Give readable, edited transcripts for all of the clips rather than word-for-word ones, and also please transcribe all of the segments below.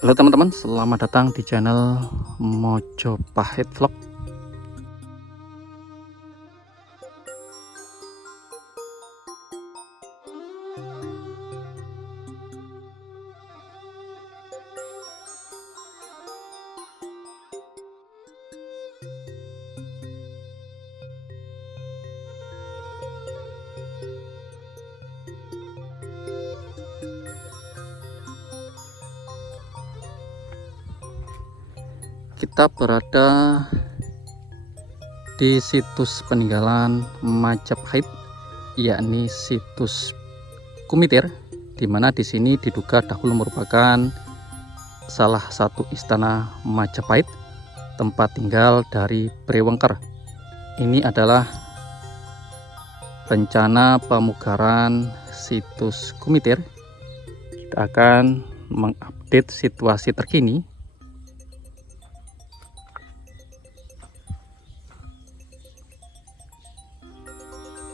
Halo teman-teman, selamat datang di channel Mojopahit Vlog. Kita berada di situs peninggalan Majapahit, yakni situs Kumitir, di mana di sini diduga dahulu merupakan salah satu istana Majapahit, tempat tinggal dari Brewengker. Ini adalah rencana pemugaran situs Kumitir. Kita akan mengupdate situasi terkini.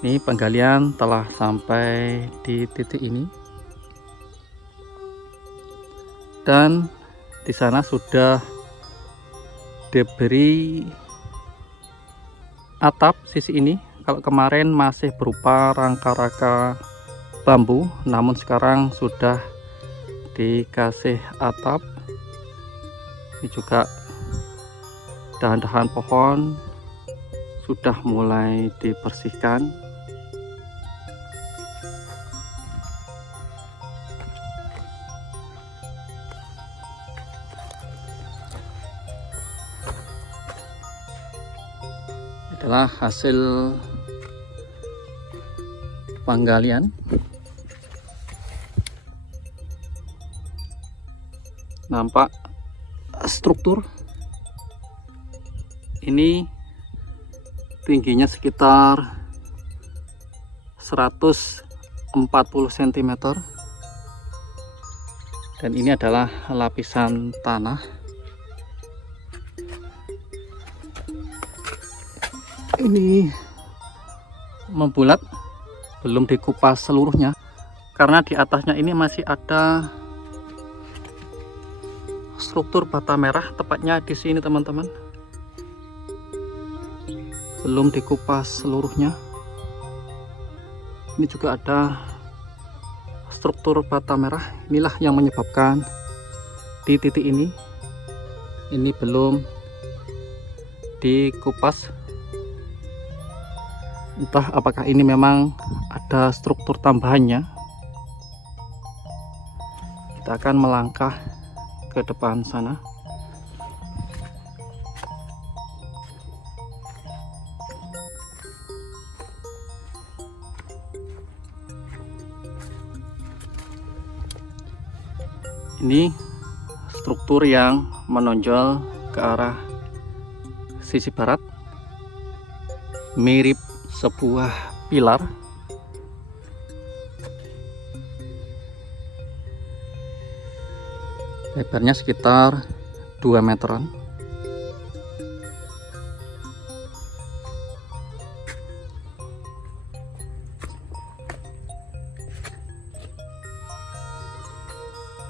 Ini penggalian telah sampai di titik ini, dan di sana sudah diberi atap sisi ini. Kalau kemarin masih berupa rangka-rangka bambu, namun sekarang sudah dikasih atap. Ini juga dahan-dahan pohon sudah mulai dibersihkan. Adalah hasil penggalian. Nampak struktur ini tingginya sekitar 140 cm, dan ini adalah lapisan tanah. Ini membulat, belum dikupas seluruhnya karena di atasnya ini masih ada struktur bata merah, tepatnya di sini teman-teman. Belum dikupas seluruhnya. Ini juga ada struktur bata merah. Inilah yang menyebabkan di titik ini belum dikupas. Entah apakah ini memang ada struktur tambahannya. Kita akan melangkah ke depan sana. Ini struktur yang menonjol ke arah sisi barat, mirip sebuah pilar. Lebarnya sekitar 2 meteran.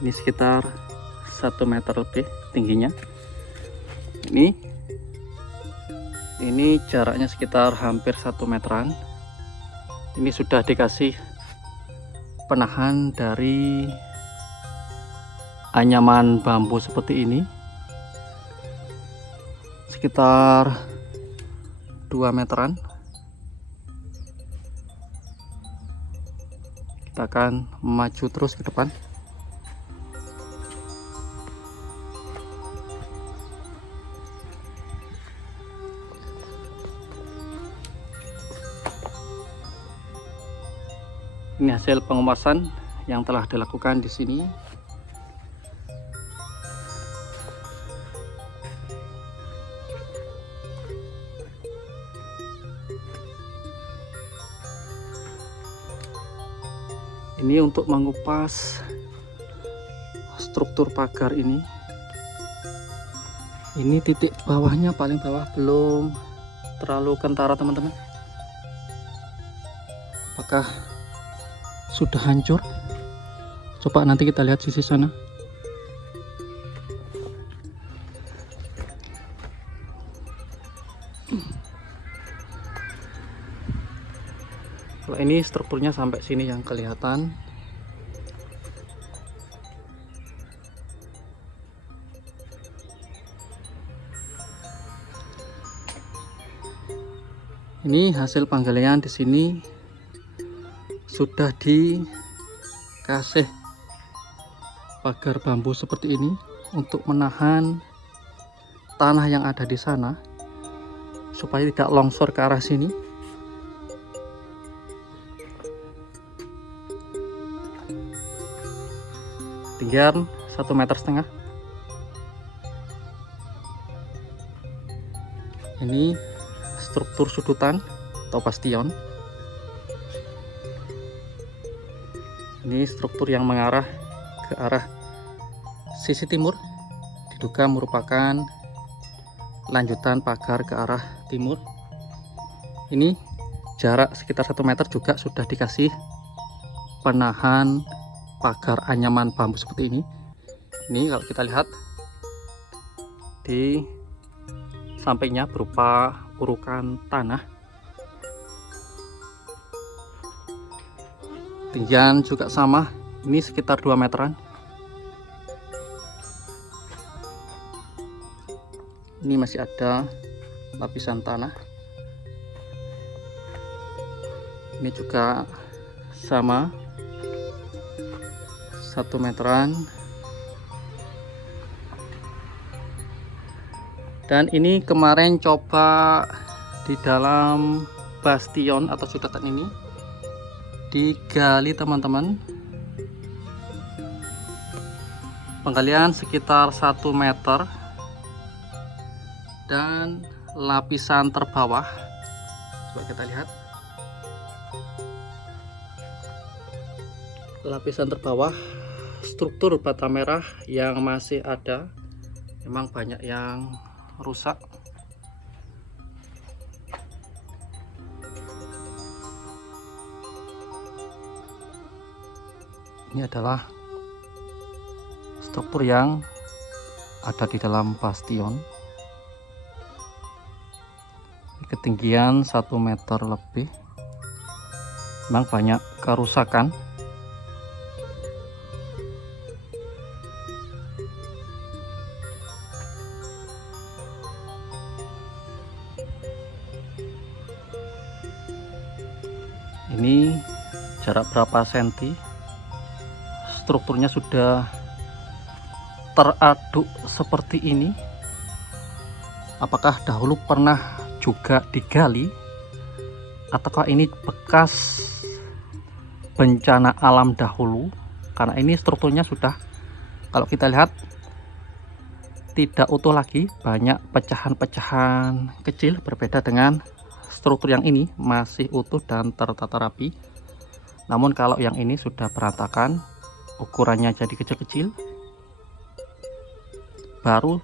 Ini sekitar 1 meter lebih tingginya. Ini jaraknya sekitar hampir 1 meteran. Ini sudah dikasih penahan dari anyaman bambu seperti ini, sekitar 2 meteran. Kita akan maju terus ke depan. Ini hasil pengupasan yang telah dilakukan di sini. Ini untuk mengupas struktur pagar ini. Ini titik bawahnya, paling bawah belum terlalu kentara teman-teman. Apakah sudah hancur? Coba nanti kita lihat sisi sana. ini strukturnya sampai sini yang kelihatan. Ini hasil penggalian di sini sudah dikasih pagar bambu seperti ini untuk menahan tanah yang ada di sana supaya tidak longsor ke arah sini. Ketinggian 1,5 meter. Ini struktur sudutan atau bastion. Ini struktur yang mengarah ke arah sisi timur, diduga merupakan lanjutan pagar ke arah timur. Ini jarak sekitar 1 meter juga sudah dikasih penahan pagar anyaman bambu seperti ini. Ini kalau kita lihat di sampingnya berupa urukan tanah. Ketinggian juga sama, ini sekitar 2 meteran. Ini masih ada lapisan tanah. Ini juga sama, 1 meteran. Dan ini kemarin coba di dalam bastion atau sudutan ini digali teman-teman. Penggalian sekitar 1 meter. Dan lapisan terbawah, coba kita lihat, lapisan terbawah struktur bata merah yang masih ada, memang banyak yang rusak. Ini adalah struktur yang ada di dalam bastion. Ketinggian 1 meter lebih, memang banyak kerusakan. Ini jarak berapa senti, strukturnya sudah teraduk seperti ini. Apakah dahulu pernah juga digali, ataukah ini bekas bencana alam dahulu? Karena ini strukturnya sudah, kalau kita lihat, tidak utuh lagi, banyak pecahan-pecahan kecil, berbeda dengan struktur yang ini masih utuh dan tertata rapi. Namun kalau yang ini sudah berantakan, ukurannya jadi kecil-kecil, baru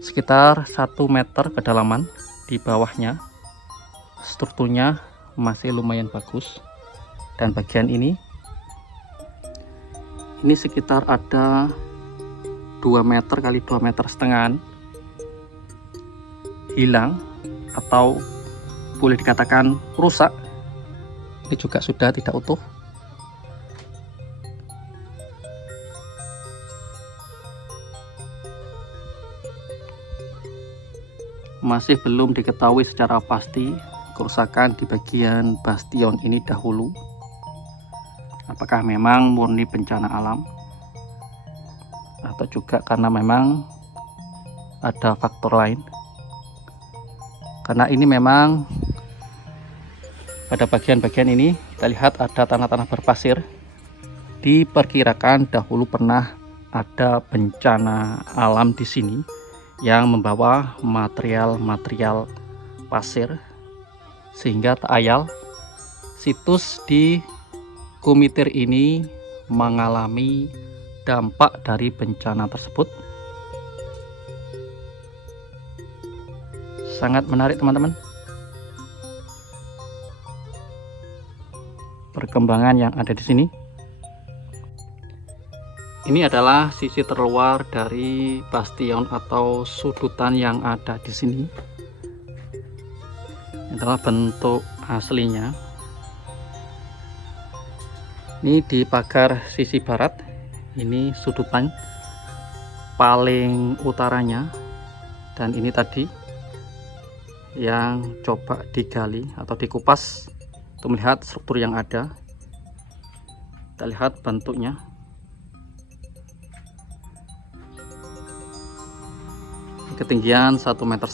sekitar 1 meter kedalaman. Di bawahnya strukturnya masih lumayan bagus. Dan bagian ini sekitar ada 2 meter kali 2,5 meter hilang atau boleh dikatakan rusak. Ini juga sudah tidak utuh. Masih belum diketahui secara pasti kerusakan di bagian bastion ini dahulu. Apakah memang murni bencana alam, atau juga karena memang ada faktor lain. Karena ini memang pada bagian-bagian ini kita lihat ada tanah-tanah berpasir. Diperkirakan dahulu pernah ada bencana alam di sini yang membawa material-material pasir, sehingga tak ayal situs di Kumitir ini mengalami dampak dari bencana tersebut. Sangat menarik teman-teman, perkembangan yang ada di sini. Ini adalah sisi terluar dari bastion atau sudutan yang ada di sini. Ini adalah bentuk aslinya. Ini di pagar sisi barat, ini sudutan paling utaranya, dan ini tadi yang coba digali atau dikupas untuk melihat struktur yang ada. Kita lihat bentuknya. Ketinggian 1,5 meter.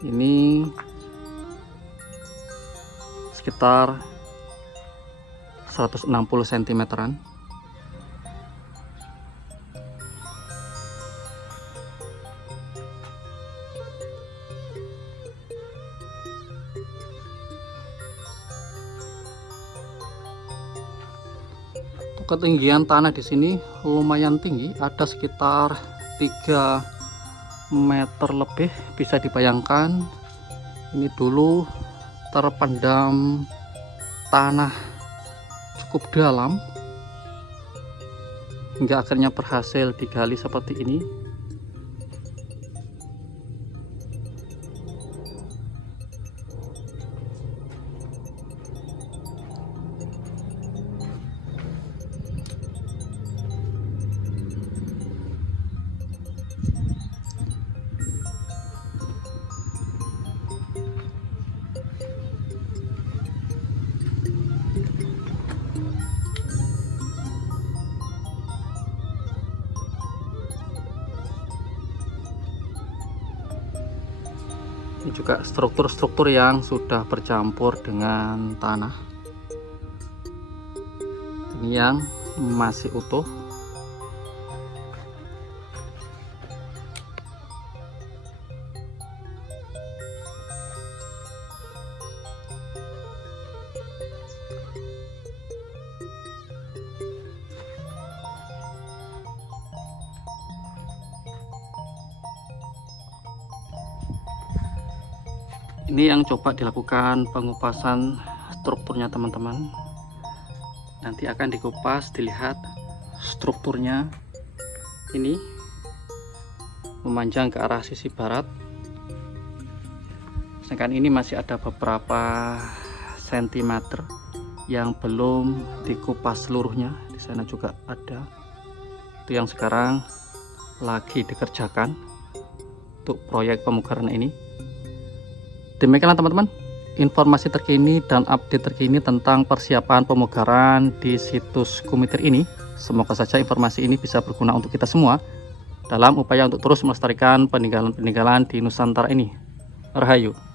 Ini sekitar 160 cm-an. Ketinggian tanah di sini lumayan tinggi, ada sekitar 3 meter lebih. Bisa dibayangkan ini dulu terpendam tanah cukup dalam hingga akhirnya berhasil digali seperti ini. Ini juga struktur-struktur yang sudah bercampur dengan tanah. Ini yang masih utuh. Ini yang coba dilakukan pengupasan strukturnya teman-teman. Nanti akan dikupas, dilihat strukturnya. Ini memanjang ke arah sisi barat. Sedangkan ini masih ada beberapa sentimeter yang belum dikupas seluruhnya. Di sana juga ada. Itu yang sekarang lagi dikerjakan untuk proyek pemugaran ini. Demikianlah teman-teman informasi terkini dan update terkini tentang persiapan pemugaran di situs Kumitir ini. Semoga saja informasi ini bisa berguna untuk kita semua dalam upaya untuk terus melestarikan peninggalan-peninggalan di Nusantara ini. Rahayu.